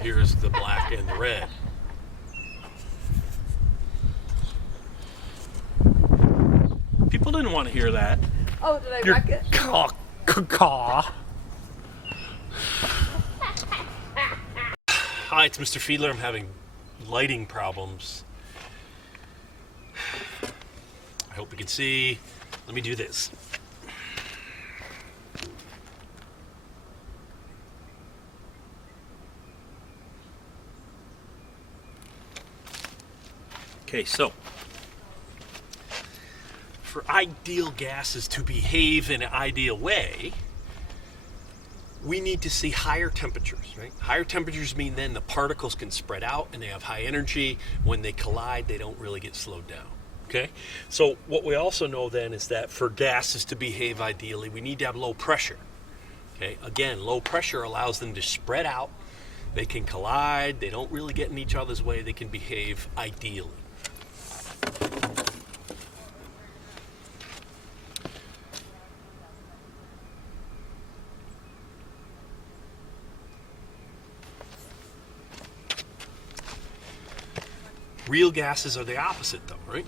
Here's the black and the red. People didn't want to hear that. Oh, did I wreck it? Hi, it's Mr. Fiedler. I'm having lighting problems. I hope you can see. Let me do this. Okay, so for ideal gases to behave in an ideal way, we need to see higher temperatures, right? Higher temperatures mean then the particles can spread out and they have high energy. When they collide, they don't really get slowed down, okay? So what we also know then is that for gases to behave ideally, we need to have low pressure, okay? Again, low pressure allows them to spread out. They can collide. They don't really get in each other's way. They can behave ideally. Real gases are the opposite though, right?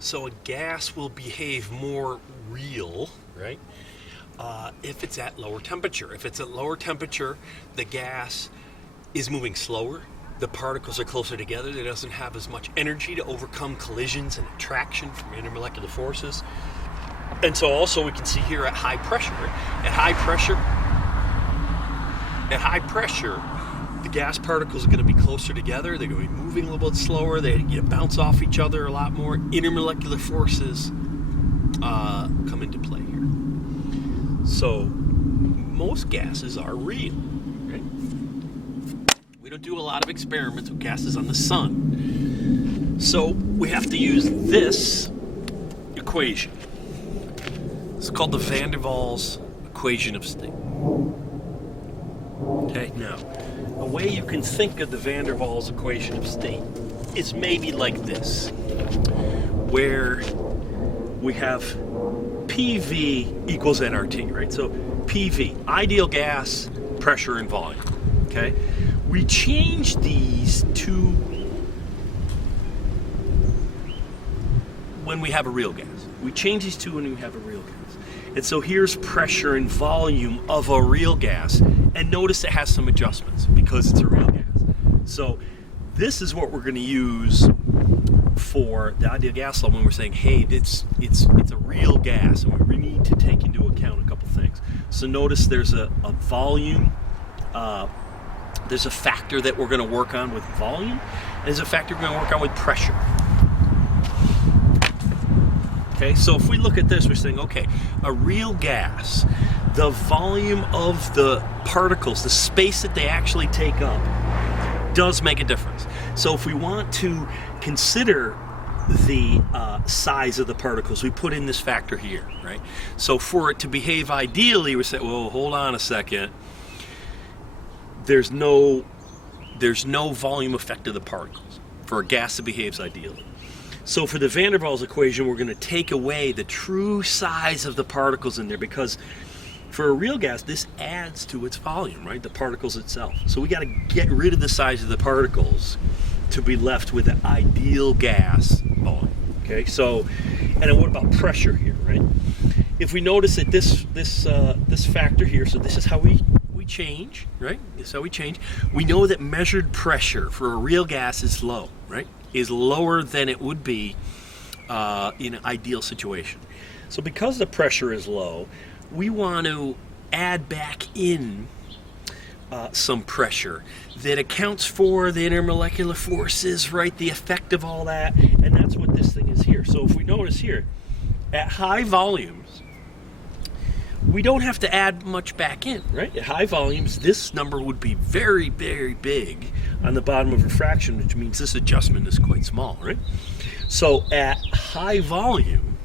So a gas will behave more real, right? If it's at lower temperature. If it's at lower temperature, the gas is moving slower. The particles are closer together. It doesn't have as much energy to overcome collisions and attraction from intermolecular forces. And so also we can see here at high pressure, right? At high pressure, the gas particles are going to be closer together. They're going to be moving a little bit slower. They bounce off each other a lot more. Intermolecular forces come into play here. So most gases are real, right? We don't do a lot of experiments with gases on the sun. So we have to use this equation. It's called the van der Waals equation of state. Okay, now, a way you can think of the van der Waals equation of state is maybe like this, where we have PV equals nRT, right? So PV, ideal gas, pressure, and volume, okay? We change these to when we have a real gas. We change these two when we have a real gas. And so here's pressure and volume of a real gas. And notice it has some adjustments because it's a real gas. So this is what we're going to use for the ideal gas law when we're saying, hey, it's a real gas, and we need to take into account a couple things. So notice there's a volume, there's a factor that we're going to work on with volume, and there's a factor we're going to work on with pressure. Okay, so if we look at this, we're saying, okay, a real gas, the volume of the particles, the space that they actually take up, does make a difference. So if we want to consider the size of the particles, we put in this factor here, right? So for it to behave ideally, we say, well, hold on a second. There's no volume effect of the particles for a gas that behaves ideally. So for the van der Waals equation, we're going to take away the true size of the particles in there, because for a real gas, this adds to its volume, right? The particles itself. So we got to get rid of the size of the particles to be left with an ideal gas volume. Okay, so, and then what about pressure here, right? If we notice that this factor here, so this is how we change, right? This is how we change. We know that measured pressure for a real gas is low, right? Is lower than it would be in an ideal situation. So because the pressure is low, we want to add back in some pressure that accounts for the intermolecular forces, right? The effect of all that, and that's what this thing is here. So if we notice here, at high volumes, we don't have to add much back in, right? At high volumes, this number would be very, very big on the bottom of refraction, which means this adjustment is quite small, right? So at high volume,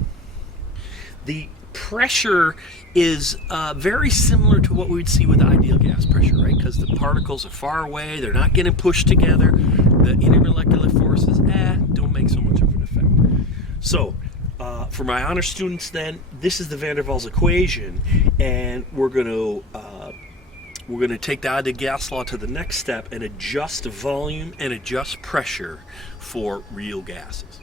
the pressure is very similar to what we'd see with ideal gas pressure, right? Because the particles are far away, they're not getting pushed together, the intermolecular forces don't make so much of an effect. So for my honor students then, this is the van der Waals equation, and we're going to we're going to take the ideal gas law to the next step and adjust volume and adjust pressure for real gases.